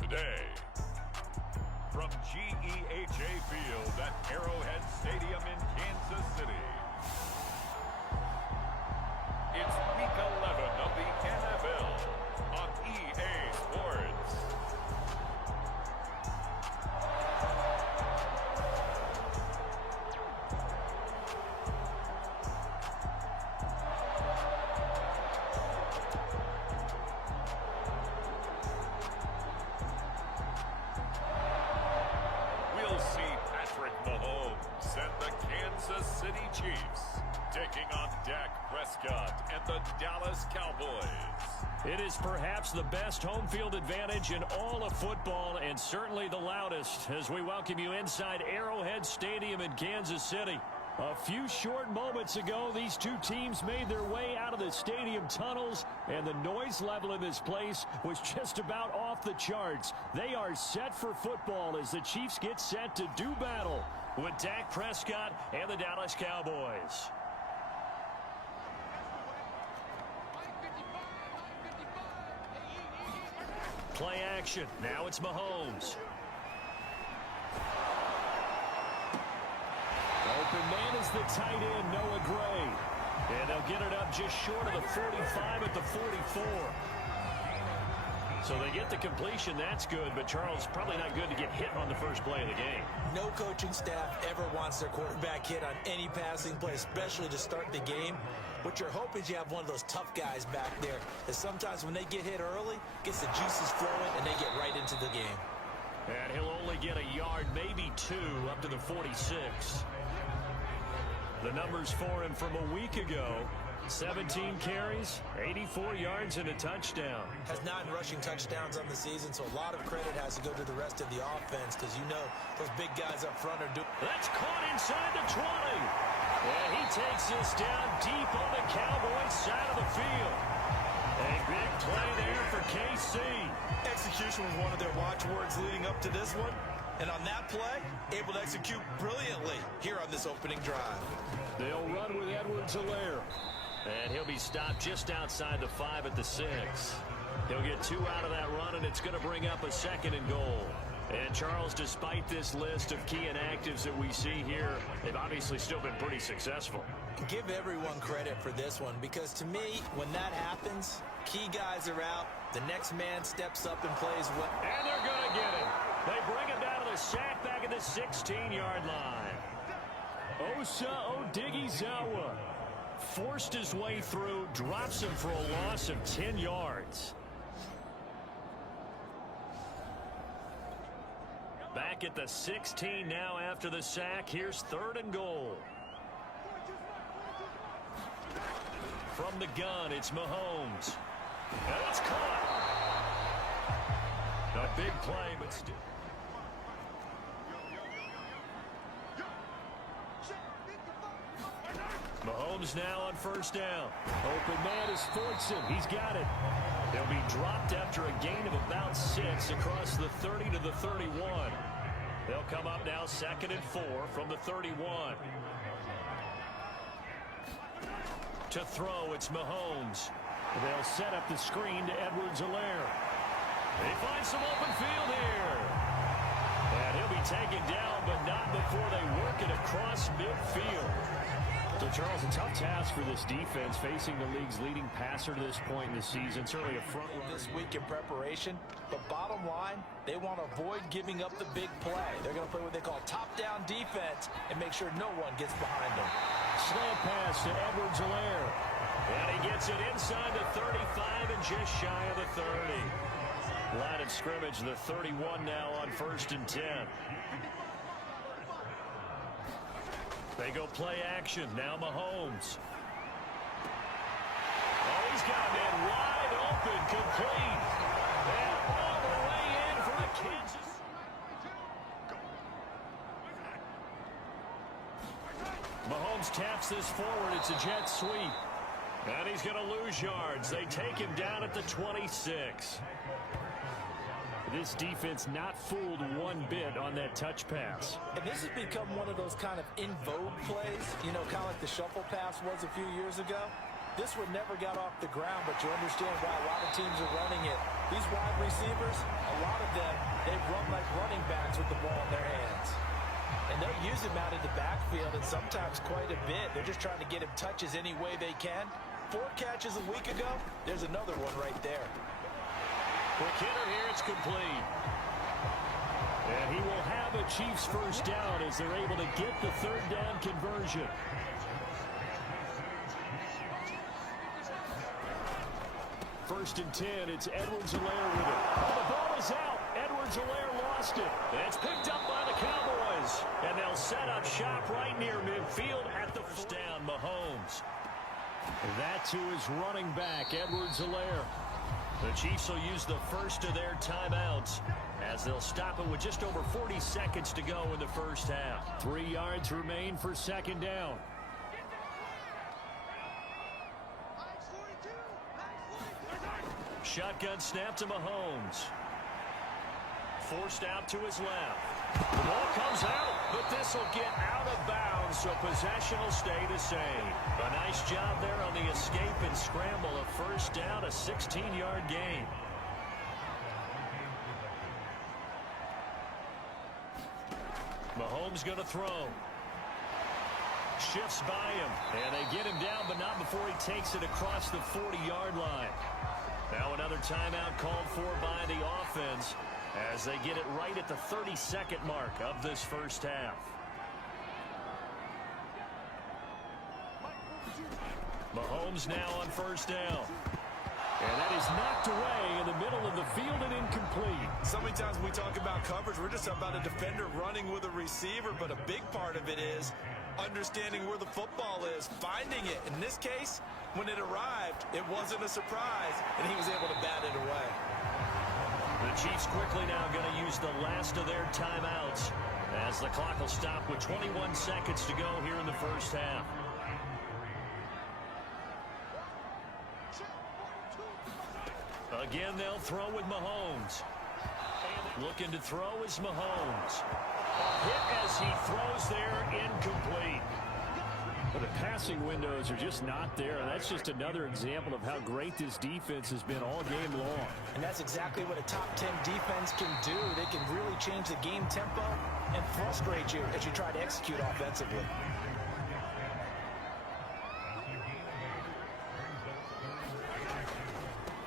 Today, from GEHA Field at Arrowhead Stadium in Kansas City, it's Week 11 of the NFL on EA Sports. Kansas City Chiefs taking on Dak Prescott and the Dallas Cowboys. It is perhaps the best home field advantage in all of football, and certainly the loudest, as we welcome you inside Arrowhead Stadium in Kansas City. A few short moments ago, these two teams made their way out of the stadium tunnels, and the noise level in this place was just about off the charts. They are set for football as the Chiefs get set to do battle with Dak Prescott and the Dallas Cowboys. Play action. Now it's Mahomes. Open man is the tight end, Noah Gray. And they'll get it up just short of the 45 at the 44. So they get the completion. That's good, but Charles, probably not good to get hit on the first play of the game. No coaching staff ever wants their quarterback hit on any passing play, especially to start the game. What you're hoping is you have one of those tough guys back there that sometimes when they get hit early, gets the juices flowing, and they get right into the game. And he'll only get a yard, maybe two, up to the 46. The numbers for him from a week ago: 17 carries, 84 yards, and a touchdown. Has 9 rushing touchdowns on the season, so a lot of credit has to go to the rest of the offense because you know those big guys up front are doing. That's caught inside the 20. And he takes this down deep on the Cowboys side of the field. A big play there for KC. Execution was one of their watchwords leading up to this one. And on that play, able to execute brilliantly here on this opening drive. They'll run with Edwards-Helaire. And he'll be stopped just outside the 5 at the 6. He'll get 2 out of that run, and it's going to bring up a 2nd and goal. And Charles, despite this list of key inactives that we see here, they've obviously still been pretty successful. Give everyone credit for this one, because to me, when that happens, key guys are out, the next man steps up and plays well. And they're going to get it. They bring him down to the sack back at the 16-yard line. Osa Odighizuwa forced his way through, drops him for a loss of 10 yards. Back at the 16 now after the sack. Here's 3rd and goal. From the gun, it's Mahomes. And it's caught. A big play, but still. Mahomes now on 1st down. Open man is Fortson. He's got it. They'll be dropped after a gain of about 6 across the 30 to the 31. They'll come up now 2nd and 4 from the 31. To throw, it's Mahomes. They'll set up the screen to Edwards-Helaire. They find some open field here. And he'll be taken down, but not before they work it across midfield. So, Charles, a tough task for this defense, facing the league's leading passer to this point in the season. Certainly a front runner this week in preparation. But bottom line, they want to avoid giving up the big play. They're going to play what they call top-down defense and make sure no one gets behind them. Slant pass to Edwards-Helaire. And he gets it inside the 35 and just shy of the 30. Line of scrimmage, the 31 now on 1st and 10. They go play action. Now Mahomes. Oh, he's got a man wide open, complete. And all the way in for the Kansas. Mahomes taps this forward. It's a jet sweep. And he's going to lose yards. They take him down at the 26. This defense not fooled one bit on that touch pass. And this has become one of those kind of in vogue plays, you know, kind of like the shuffle pass was a few years ago. This one never got off the ground, but you understand why a lot of teams are running it. These wide receivers, a lot of them run like running backs with the ball in their hands. And they'll use him out in the backfield, and sometimes quite a bit. They're just trying to get him touches any way they can. 4 catches a week ago. There's another one right there. Quick hitter here. It's complete. And he will have a Chiefs first down as they're able to get the third down conversion. First and 10, it's Edwards-Helaire with it. Oh, the ball is out. Edwards-Helaire lost it. It's picked up by the Cowboys. And they'll set up shop right near midfield at the first down, Mahomes. That to his running back, Edwards-Helaire. The Chiefs will use the first of their timeouts as they'll stop it with just over 40 seconds to go in the first half. 3 yards remain for second down. Shotgun snap to Mahomes. Forced out to his left. The ball comes out, but this will get out of bounds, so possession will stay the same. A nice job there on the escape and scramble. A first down, a 16-yard gain. Mahomes going to throw. Shifts by him, and they get him down, but not before he takes it across the 40-yard line. Now another timeout called for by the offense as they get it right at the 32nd mark of this first half. Mahomes now on first down. And that is knocked away in the middle of the field and incomplete. So many times we talk about coverage, we're just about a defender running with a receiver, but a big part of it is understanding where the football is, finding it. In this case, when it arrived, it wasn't a surprise, and he was able to bat it away. The Chiefs quickly now going to use the last of their timeouts as the clock will stop with 21 seconds to go here in the first half. Again, they'll throw with Mahomes. Looking to throw is Mahomes. Hit as he throws there, incomplete. But the passing windows are just not there, and that's just another example of how great this defense has been all game long. And that's exactly what a top 10 defense can do. They can really change the game tempo and frustrate you as you try to execute offensively.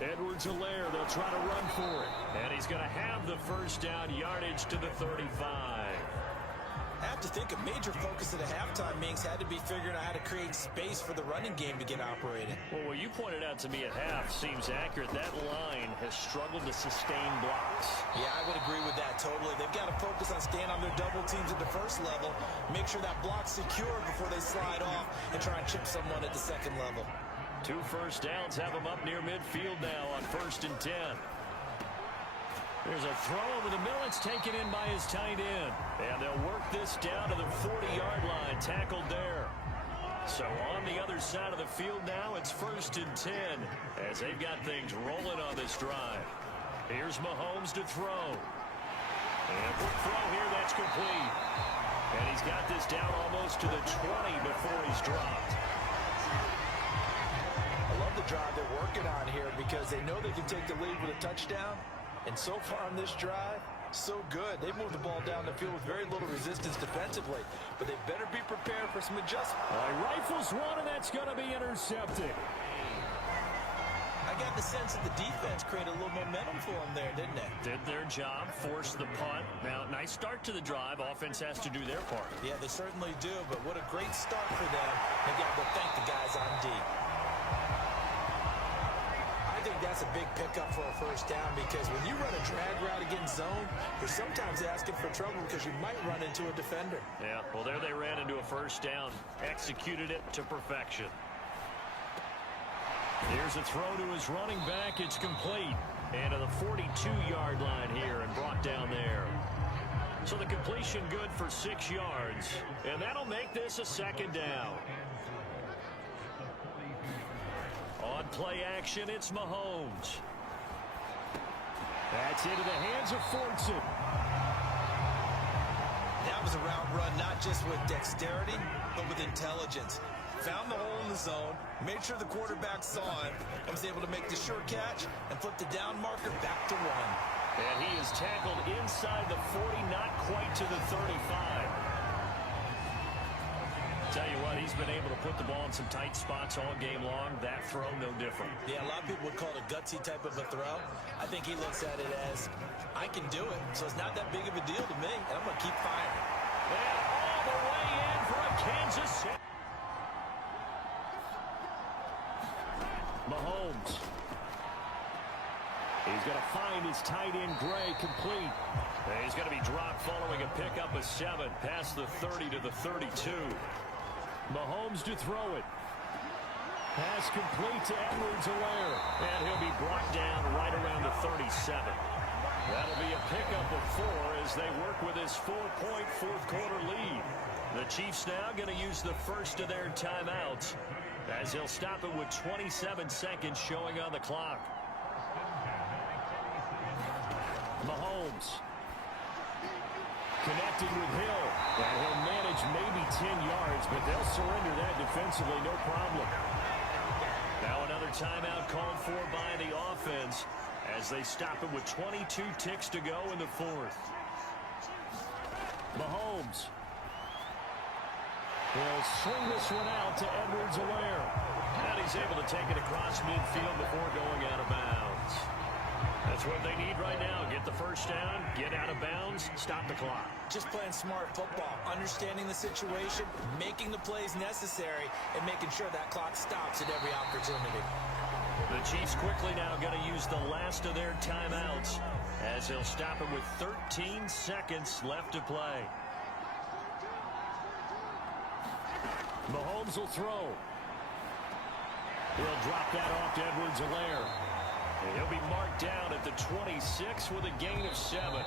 Edwards-Helaire, they'll try to run for it. And he's going to have the first down, yardage to the 35. I have to think a major focus at the halftime, Minks, had to be figuring out how to create space for the running game to get operating. Well, what you pointed out to me at half seems accurate. That line has struggled to sustain blocks. Yeah, I would agree with that totally. They've got to focus on staying on their double teams at the first level, make sure that block's secure before they slide off and try and chip someone at the second level. 2 first downs have him up near midfield now on 1st and 10. There's a throw over the middle. It's taken in by his tight end. And they'll work this down to the 40-yard line. Tackled there. So on the other side of the field now, it's 1st and 10 as they've got things rolling on this drive. Here's Mahomes to throw. And quick throw here, that's complete. And he's got this down almost to the 20 before he's dropped. I love the drive they're working on here because they know they can take the lead with a touchdown. And so far on this drive, so good. They moved the ball down the field with very little resistance defensively. But they better be prepared for some adjustment. Rifles one, and that's going to be intercepted. I got the sense that the defense created a little momentum for them there, didn't they? Did their job, forced the punt. Now, nice start to the drive. Offense has to do their part. Yeah, they certainly do. But what a great start for them. They got to go thank the guys on D. I think that's a big pickup for a first down because when you run a drag route against zone, you're sometimes asking for trouble because you might run into a defender. Yeah, well, there they ran into a first down. Executed it to perfection. Here's a throw to his running back. It's complete. And to the 42-yard line here and brought down there. So the completion good for 6 yards. And that'll make this a second down. On play action, it's Mahomes. That's into the hands of Fortson. That was a route run, not just with dexterity, but with intelligence. Found the hole in the zone, made sure the quarterback saw him, and was able to make the sure catch and flip the down marker back to 1. And he is tackled inside the 40, not quite to the 35. Tell you what, he's been able to put the ball in some tight spots all game long. That throw, no different. Yeah, a lot of people would call it a gutsy type of a throw. I think he looks at it as, I can do it, so it's not that big of a deal to me, and I'm going to keep firing. And all the way in for a Kansas City. Mahomes. He's going to find his tight end, Gray, complete. And he's going to be dropped following a pickup of 7 past the 30 to the 32. Mahomes to throw it. Pass complete to Edwards-Helaire. And he'll be brought down right around the 37. That'll be a pickup of 4 as they work with this 4-point fourth-quarter lead. The Chiefs now going to use the first of their timeouts as they'll stop it with 27 seconds showing on the clock. Mahomes connected with Hill, and he'll manage maybe 10 yards, but they'll surrender that defensively, no problem. Now another timeout called for by the offense as they stop it with 22 ticks to go in the fourth. Mahomes. He'll swing this one out to Edwards-Helaire. And he's able to take it across midfield before going out of bounds. That's what they need right now. Get the first down, get out of bounds, stop the clock. Just playing smart football, understanding the situation, making the plays necessary, and making sure that clock stops at every opportunity. The Chiefs quickly now going to use the last of their timeouts as they'll stop it with 13 seconds left to play. Mahomes will throw. He'll drop that off to Edwards-Helaire. And he'll be marked down at the 26 with a gain of 7.